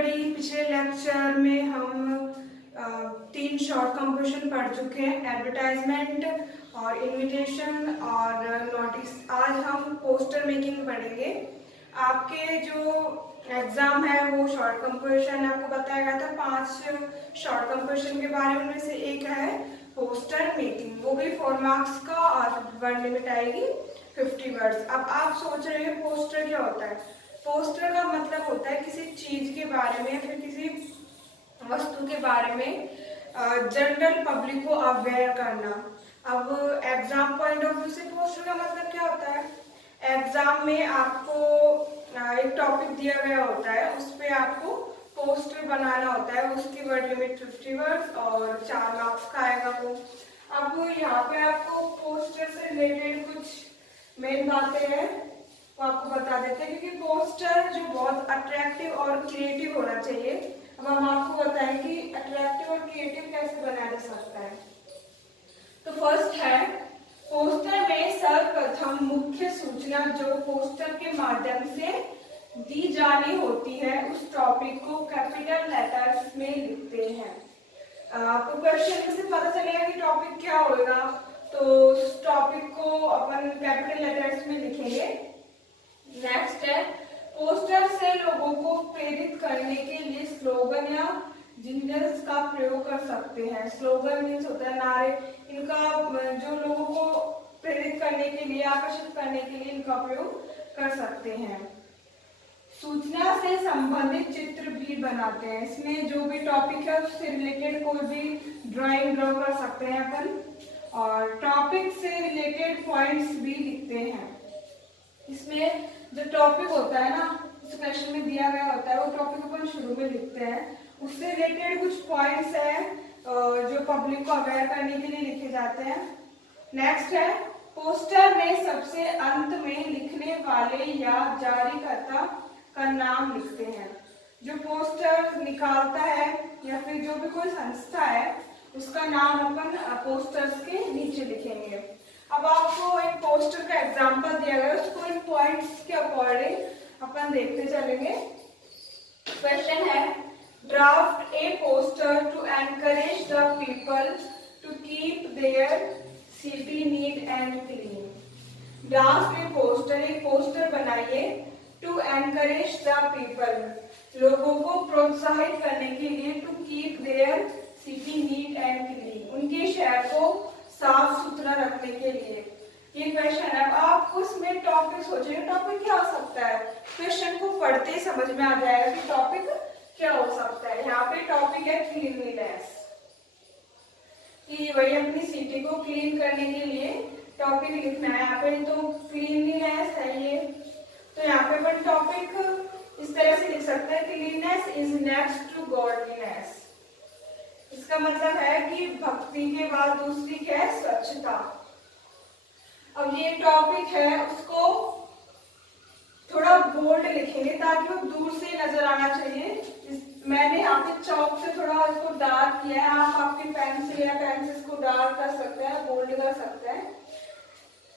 Already पिछले lecture में हम 3 शॉर्ट कंपोजिशन पढ़ चुके हैं, एडवर्टाइजमेंट और इनविटेशन और नोटिस। आज हम पोस्टर मेकिंग पढ़ेंगे। आपके जो एग्जाम है वो शॉर्ट कंपोजिशन आपको बताया गया था, 5 शॉर्ट कंपोजिशन के बारे में से एक है पोस्टर मेकिंग, वो भी 4 मार्क्स का और वर्ड लिमिट आएगी 50 वर्ड्स। अब आप सोच रहे हैं पोस्टर क्या होता है। पोस्टर का मतलब होता है किसी चीज के बारे में, फिर किसी वस्तु के बारे में जनरल पब्लिक को अवेयर करना। अब एग्जाम पॉइंट ऑफ व्यू से पोस्टर का मतलब क्या होता है, एग्जाम में आपको एक टॉपिक दिया गया होता है, उस पर आपको पोस्टर बनाना होता है, उसकी वर्ड लिमिट 50 वर्ड्स और 4 मार्क्स का आएगा वो। अब यहाँ पे आपको पोस्टर से रिलेटेड कुछ मेन बातें हैं वो आपको बता देते हैं, क्योंकि पोस्टर जो बहुत अट्रैक्टिव और क्रिएटिव होना चाहिए। अब हम आपको बताएं कि अट्रैक्टिव और क्रिएटिव कैसे बनाया जा सकता है। तो फर्स्ट है, पोस्टर में सर्वप्रथम मुख्य सूचना जो पोस्टर के माध्यम से दी जानी होती है उस टॉपिक को कैपिटल लेटर्स में लिखते हैं। आपको क्वेश्चन से पता चलेगा कि टॉपिक क्या होगा, तो उस टॉपिक को अपन कैपिटल लेटर्स में लिखेंगे। नेक्स्ट है, पोस्टर से लोगों को प्रेरित करने के लिए स्लोगन या जिंगल्स का प्रयोग कर सकते हैं। स्लोगन मीन्स होता है नारे, इनका जो लोगों को प्रेरित करने के लिए, आकर्षित करने के लिए इनका प्रयोग कर सकते हैं। सूचना से संबंधित चित्र भी बनाते हैं, इसमें जो भी टॉपिक है उससे रिलेटेड कोई भी ड्राइंग ड्रॉ कर सकते हैं अपन, और टॉपिक से रिलेटेड पॉइंट्स भी लिखते हैं। इसमें जो टॉपिक होता है ना, इस क्वेश्चन में दिया गया होता है, वो टॉपिक अपन शुरू में लिखते हैं, उससे रिलेटेड कुछ पॉइंट्स हैं जो पब्लिक को अवेयर करने के लिए लिखे जाते हैं। नेक्स्ट है, पोस्टर में सबसे अंत में लिखने वाले या जारीकर्ता का नाम लिखते हैं। जो पोस्टर निकालता है या फिर जो भी कोई संस्था है उसका नाम अपन पोस्टर्स के नीचे लिखेंगे। अब आपको एक पोस्टर का एग्जांपल दिया गया है, उसको इन पॉइंट्स के अकॉर्डिंग अपन देखते चलेंगे। क्वेश्चन है, draft a poster to encourage the people to keep their city neat and clean. Draft a poster, एक पोस्टर बनाइए, टू एनकरेज द पीपल, लोगों को प्रोत्साहित करने के लिए, to keep their city neat and clean, उनके शहर को साफ सुथरा रखने के लिए। ये क्वेश्चन है। अब आप उसमें टॉपिक सोचेंगे, टॉपिक क्या हो सकता है, क्वेश्चन को पढ़ते ही समझ में आ जाएगा कि टॉपिक क्या हो सकता है। यहाँ पे टॉपिक है क्लीनलीनेस, कि वही अपनी सिटी को क्लीन करने के लिए टॉपिक लिखना है। यहाँ पे तो क्लीनलीनेस है ये, तो यहाँ पे अपन टॉपिक इस तरह से लिख सकते हैं, cleanness is next to godliness. इसका मतलब है कि भक्ति के बाद दूसरी क्या है, स्वच्छता। अब ये टॉपिक है, उसको थोड़ा बोल्ड लिखेंगे ताकि वो दूर से नजर आना चाहिए। मैंने यहाँ पे चौक से थोड़ा इसको डार्क किया है, आप आपके पेंसिल या पेन से इसको डार्क कर सकते हैं, बोल्ड कर सकते हैं।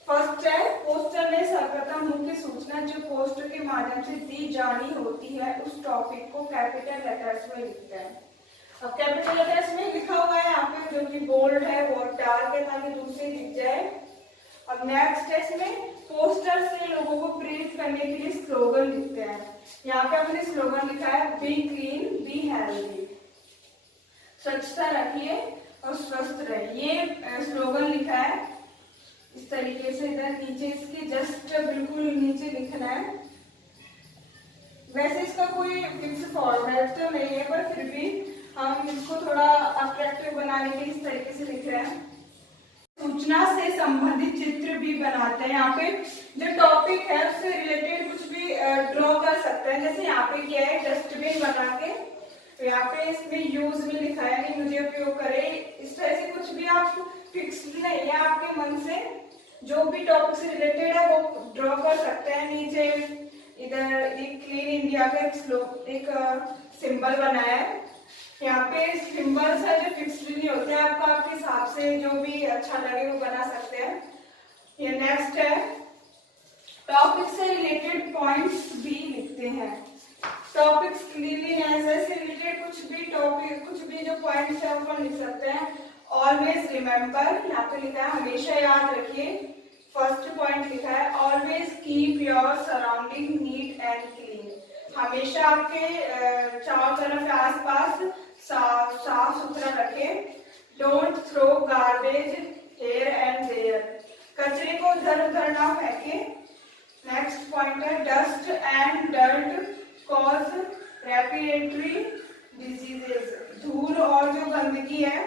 फर्स्ट है, पोस्टर में सर्वप्रथम मुख्य सूचना जो पोस्टर के माध्यम से दी जानी होती है उस टॉपिक को कैपिटल लेटर्स में लिखते हैं। अब कैपिटल लेटर्स में लिखा हुआ है यहाँ पे, जो कि बोल्ड है, वो डार्क है ताकि दूर से दिख जाए। अब नेक्स्ट है, इसमें पोस्टर से लोगों को प्रेरित करने के लिए स्लोगन लिखते हैं। यहाँ पे हमने स्लोगन लिखा है, बी क्लीन बी हेल्दी, स्वच्छता रखिए और स्वस्थ रहिए। ये स्लोगन लिखा है इस तरीके से, इधर नीचे इसके जस्ट बिल्कुल नीचे लिखना है। वैसे इसका कोई फिक्स फॉर्मेट तो नहीं है, पर फिर भी हम इसको थोड़ा अट्रैक्टिव बनाने के इस तरीके से लिख रहे हैं। सूचना से संबंधित चित्र भी बनाते हैं। यहाँ पे जो टॉपिक है उससे रिलेटेड कुछ भी ड्रॉ कर सकते हैं। जैसे यहाँ पे क्या है, डस्टबिन बना के, तो यहाँ पे इसमें यूज में लिखा है कि मुझे उपयोग करे। इस तरह से कुछ भी आप फिक्स नहीं है, आपके मन से जो भी टॉपिक से रिलेटेड है वो ड्रॉ कर सकते हैं। नीचे इधर एक क्लीन इंडिया का एक सिंबल बनाया है। यहाँ पे सिंबल्स है जो फिक्स्ड नहीं होते हैं, आपको आपके हिसाब से जो भी अच्छा लगे वो बना सकते हैं। ये नेक्स्ट है, टॉपिक से रिलेटेड पॉइंट्स भी लिखते हैं। टॉपिक्स क्लीनलीनेस है, कुछ भी टॉपिक, कुछ भी जो पॉइंट्स है उनको लिख सकते हैं। ऑलवेज रिमेम्बर, यहाँ पे लिखा है हमेशा याद रखिए। फर्स्ट पॉइंट लिखा है always keep your surrounding neat and clean, हमेशा आपके चारों तरफ आसपास साफ सुथरा रखें। Don't throw garbage here and there, कचरे को इधर उधर ना फेंके। नेक्स्ट पॉइंट है dust and dirt cause respiratory diseases, धूल और जो गंदगी है,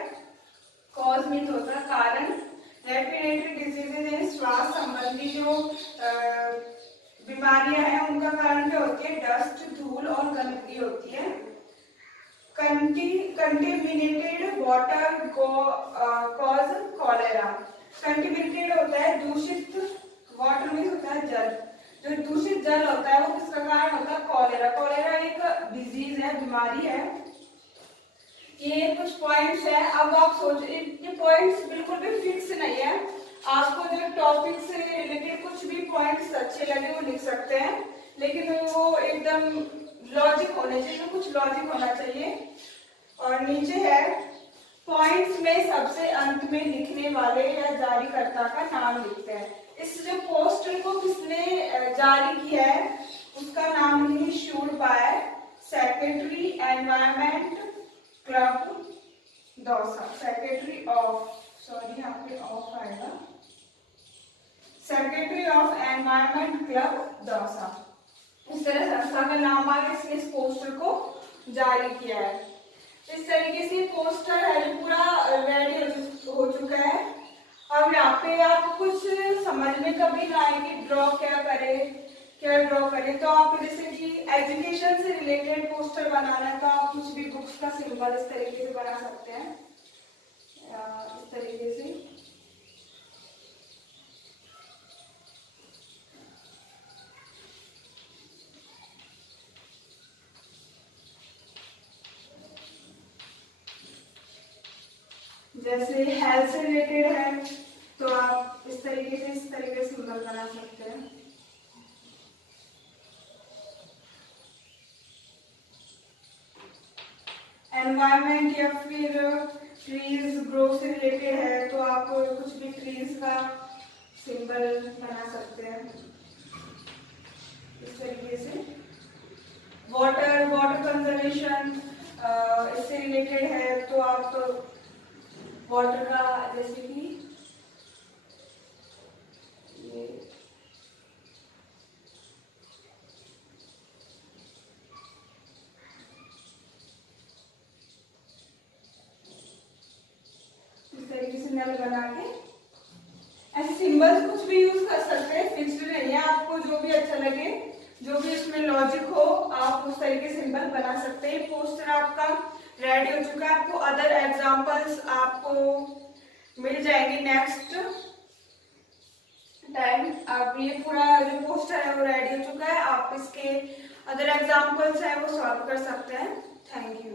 कॉज मीन्स होता है कारण, रेस्पिरेटरी डिजीजेज यानी श्वास संबंधी जो बीमारियां हैं उनका कारण क्या होती है, डस्ट, धूल और गंदगी होती है। Contaminated water cause cholera, contaminated होता है दूषित, वाटर मीन्स होता है जल, जो दूषित जल होता है वो किसका कारण होता है, कॉलेरा। कॉलेरा एक डिजीज है, बीमारी है। ये कुछ पॉइंट्स है। अब आप सोच, ये पॉइंट्स बिल्कुल भी फिक्स नहीं है, आपको जो टॉपिक से रिलेटेड कुछ भी पॉइंट्स अच्छे लगे वो लिख सकते हैं, लेकिन वो एकदम लॉजिक होने चाहिए, कुछ लॉजिक होना चाहिए। और नीचे है पॉइंट्स में सबसे अंत में लिखने वाले या जारीकर्ता का नाम लिखते हैं। इस जो पोस्टर को किसने जारी किया है उसका नाम लिखिए, issued by secretary environment club Dausa, secretary of, sorry यहाँ पे ऑफ आएगा, secretary of environment club Dausa. इस तरह संस्था का नाम आगे इसने इस पोस्टर को जारी किया है। इस तरीके से पोस्टर है पूरा रेडी हो चुका है। अब यहाँ पे आप कुछ समझ में कभी ना आए कि ड्रॉ क्या करें, तो आप जैसे कि एजुकेशन से रिलेटेड पोस्टर बनाना है तो आप कुछ भी बुक्स का सिंबल इस तरीके से बना सकते हैं, इस तरीके से। जैसे हेल्थ से रिलेटेड है तो आप इस तरीके से सिंबल बना सकते हैं। एनवायरमेंट या फिर ट्रीज ग्रो से रिलेटेड है तो आप कुछ भी ट्रीज का सिंबल बना सकते हैं इस तरीके से। वाटर कंजर्वेशन इससे रिलेटेड है तो आप वाटर का जैसे कि ये इस तरीके से नल बना के ऐसे सिंबल्स कुछ भी यूज कर सकते हैं, फिक्स्ड नहीं है। आपको जो भी अच्छा लगे, जो भी इसमें लॉजिक हो, आप उस तरीके से सिंबल बना सकते हैं। पोस्टर आपका रेडी हो चुका है। आपको अदर एग्जांपल्स आपको मिल जाएंगे नेक्स्ट टाइम। अब ये पूरा जो पोस्टर है वो रेडी हो चुका है, आप इसके अदर एग्जांपल्स है वो सॉल्व कर सकते हैं। Thank you.